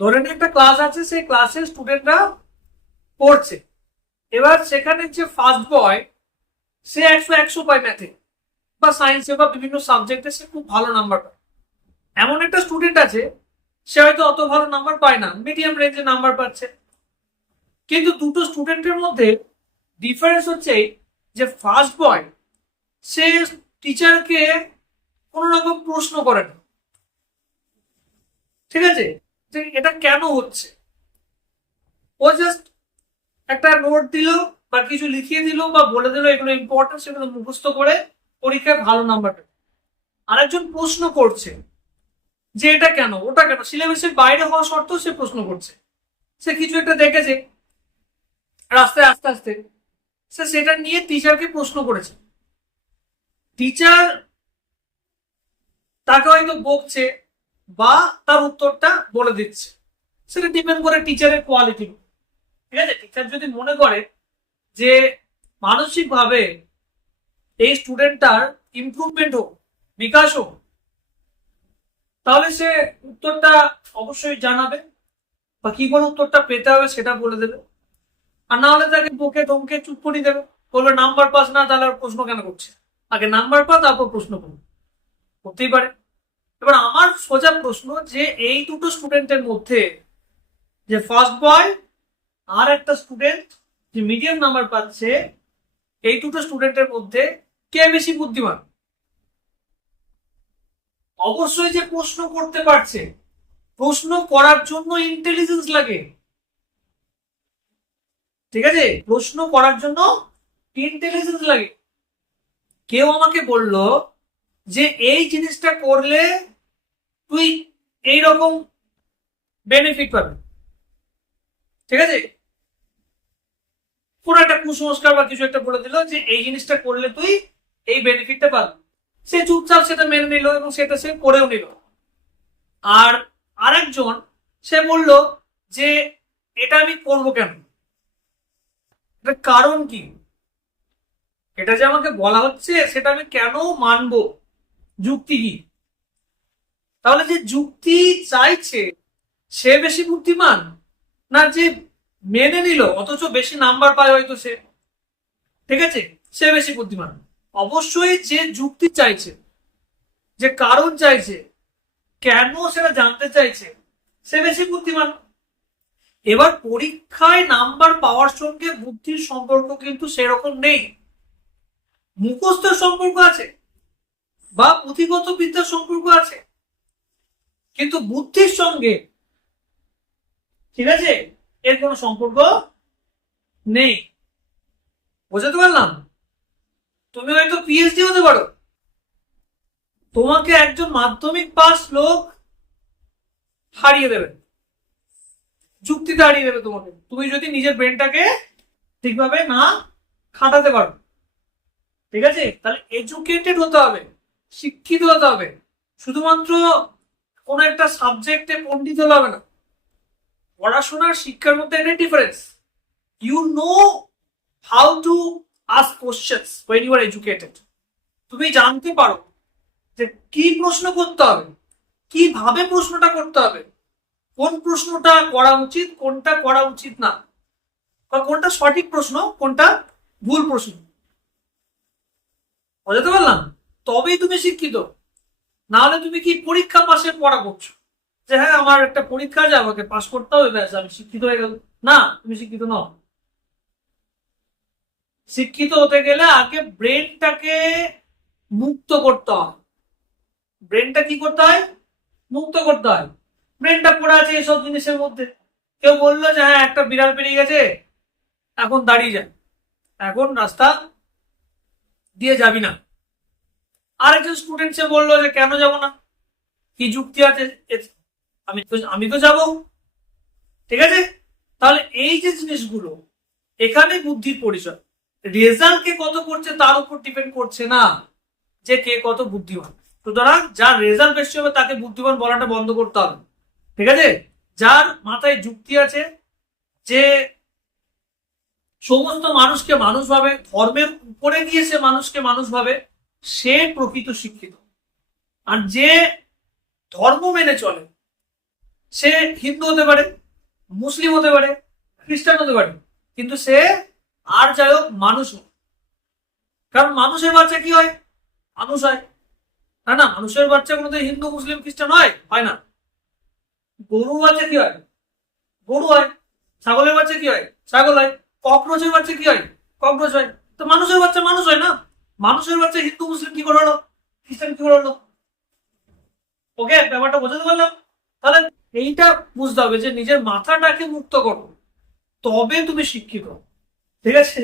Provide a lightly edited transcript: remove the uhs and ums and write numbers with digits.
ধরে নিন একটা ক্লাস আছে, সেই ক্লাসে স্টুডেন্টরা পড়ছে। এবার সেখানে যে ফার্স্ট বয়, সে 100 পায় ম্যাথে বা সায়েন্সে বা বিভিন্ন সাবজেক্টে, সে খুব ভালো নাম্বার পায়। এমন একটা স্টুডেন্ট আছে, সে হয়তো অত ভালো নাম্বার পায় না, মিডিয়াম রেঞ্জে নাম্বার পাচ্ছে। কিন্তু দুটো স্টুডেন্টের মধ্যে ডিফারেন্স হচ্ছে যে ফার্স্ট বয় সে টিচারকে কোন রকম প্রশ্ন করে না। ঠিক আছে, যে এটা কেন হচ্ছে? ও জাস্ট একটা নোট দিল বা কিছু লিখিয়ে দিল বা বলে দিল এগুলো ইম্পর্টেন্ট, সেগুলো মুখস্থ করে পরীক্ষায় ভালো নাম্বার পেল। আরেকজন প্রশ্ন করছে যে এটা কেন, ওটা কেন, সিলেবাসের বাইরে হওয়া সত্ত্বেও সে প্রশ্ন করছে। সে কিছু একটা দেখেছে রাস্তায় আস্তে আস্তে, সে সেটা নিয়ে টিচারকে প্রশ্ন করেছে। টিচার তাকে হয়তো বকছে বা তার উত্তরটা বলে দিচ্ছে, সেটা ডিপেন্ড করে টিচারের কোয়ালিটি। ঠিক আছে, টিচার যদি মনে করে যে মানসিকভাবে এই স্টুডেন্টটার ইমপ্রুভমেন্ট হোক, বিকাশ হোক, তাহলে সে উত্তরটা অবশ্যই জানাবে বা কি করে উত্তরটা পেতে হবে সেটা বলে দেবে। আর না হলে তাকে বকে ধমকে চুপ করিয়ে দেবে, বলবে নাম্বার পাস না, তাহলে আর প্রশ্ন কেন করছে, আগে নাম্বার পা তারপর প্রশ্ন করুন। হতেই পারে। এবার আমার সোজা প্রশ্ন যে এই দুটো স্টুডেন্টের মধ্যে, যে ফার্স্ট বয় আর একটা স্টুডেন্ট যে মিডিয়াম নাম্বার পাচ্ছে, এই দুটো স্টুডেন্টের মধ্যে কে বেশি বুদ্ধিমান? অবশ্যই যে প্রশ্ন করতে পারছে, প্রশ্ন করার জন্য ইন্টেলিজেন্স লাগে। ঠিক আছে, প্রশ্ন করার জন্য ইন্টেলিজেন্স লাগে। কেউ আমাকে বলল যে এই জিনিসটা করলে তুই এইরকম বেনিফিট পাবি। ঠিক আছে, কোন একটা কুসংস্কার বা কিছু একটা বলে দিল যে এই জিনিসটা করলে তুই এই বেনিফিটটা পাবি। সে চুপচাপ সেটা মেনে নিল এবং সেটা সে করেও নিল। আর আরেকজন সে বলল যে এটা আমি করবো কেন, এটা কারণ কি, এটা যে আমাকে বলা হচ্ছে সেটা আমি কেন মানবো, যুক্তি কি? তাহলে যে যুক্তি চাইছে সে বেশি বুদ্ধিমান, না যে মেনে নিল অথচ বেশি নাম্বার পায় হয়তো সে, ঠিক আছে, সে বেশি বুদ্ধিমান? অবশ্যই যে যুক্তি চাইছে, যে কারণ চাইছে, কেন সেটা জানতে চাইছে, সে বেশি বুদ্ধিমান। এবার পরীক্ষায় নাম্বার পাওয়ার সঙ্গে বুদ্ধির সম্পর্ক কিন্তু সেরকম নেই। মুখস্থের সম্পর্ক আছে বা পুঁথিগত বিদ্যার সম্পর্ক আছে, কিন্তু বুদ্ধির সঙ্গে, ঠিক আছে, এর কোনো সম্পর্ক নেই। বুঝতে পারলাম? তুমি হয়তো পিএইচডি হতে পারো, তোমাকে একজন মাধ্যমিক পাস লোক হারিয়ে দেবে, যুক্তিতে হারিয়ে দেবে তোমাকে, তুমি যদি নিজের ব্রেনটাকে ঠিকভাবে না খাটাতে পারো। ঠিক আছে, তাহলে এডুকেটেড হতে হবে, শিক্ষিত হতে হবে। শুধুমাত্র কোন একটা সাবজেক্টে পণ্ডিত হলে হবে না। পড়াশোনার শিক্ষার মধ্যে একটা difference. You know how to ask questions when you are educated. তুমি জানতে পারো যে কি প্রশ্ন করতে হবে, কিভাবে প্রশ্নটা করতে হবে, কোন প্রশ্নটা করা উচিত, কোনটা করা উচিত না, বা কোনটা সঠিক প্রশ্ন, কোনটা ভুল প্রশ্ন। বুঝতে পারলাম? তবেই তুমি শিক্ষিত। না হলে তুমি কি পরীক্ষা পাশের পড়া করছো, যে হ্যাঁ আমার একটা পরীক্ষা আছে আমাকে পাস করতে হবে, ব্যাস আমি শিক্ষিত হয়ে গেল। না, তুমি শিক্ষিত নও। শিক্ষিত হতে গেলে আগে ব্রেনটাকে মুক্ত করতে হয়। ব্রেনটা কি করতে হয়? মুক্ত করতে হয়। ব্রেনটা পড়ে আছে এসব জিনিসের মধ্যে। কেউ বললো যে হ্যাঁ একটা বিড়াল পেরিয়ে গেছে, এখন দাঁড়িয়ে যায়, এখন রাস্তা দিয়ে যাবি না। আরেকজন স্টুডেন্ট সে বললো যে কেন যাব না, কি যুক্তি আছে, আমি তো যাবো। ঠিক আছে, তাহলে এই যে জিনিসগুলো, এখানে বুদ্ধির পরিচয়। রেজাল্ট কে কত করছে তার উপর ডিপেন্ড করছে না যে কে কত বুদ্ধিমান। সুতরাং যার রেজাল্ট বেশি হবে তাকে বুদ্ধিমান বলাটা বন্ধ করতে হবে। ঠিক আছে, যার মাথায় যুক্তি আছে, যে সমস্ত মানুষকে মানুষ ভাবে, ধর্মের উপরে গিয়ে সে মানুষকে মানুষ ভাবে, সে প্রকৃত শিক্ষিত। আর যে ধর্ম মেনে চলে, সে হিন্দু হতে পারে, মুসলিম হতে পারে, খ্রিস্টান হতে পারে, কিন্তু সে আর যাই হোক মানুষ নয়। কারণ মানুষের বাচ্চা কি হয়? মানুষ হয়। না না, মানুষের বাচ্চা কোনোদিন হিন্দু মুসলিম খ্রিস্টান হয় না। গরুর বাচ্চা কি হয়? গরু হয়। ছাগলের বাচ্চা কি হয়? ছাগল হয়। ককরোচের বাচ্চা কি হয়? ককরোচ হয়। তো মানুষের বাচ্চা মানুষ হয় না? মানুষের বাচ্চা হিন্দু মুসলিম কি করে হলো? খ্রিস্টান কি করে হলো? ওকে, ব্যাপারটা বোঝাতে পারলাম? তাহলে এইটা বুঝতে হবে যে নিজের মাথাটাকে মুক্ত করো, তবে তুমি শিক্ষিত। ঠিক আছে?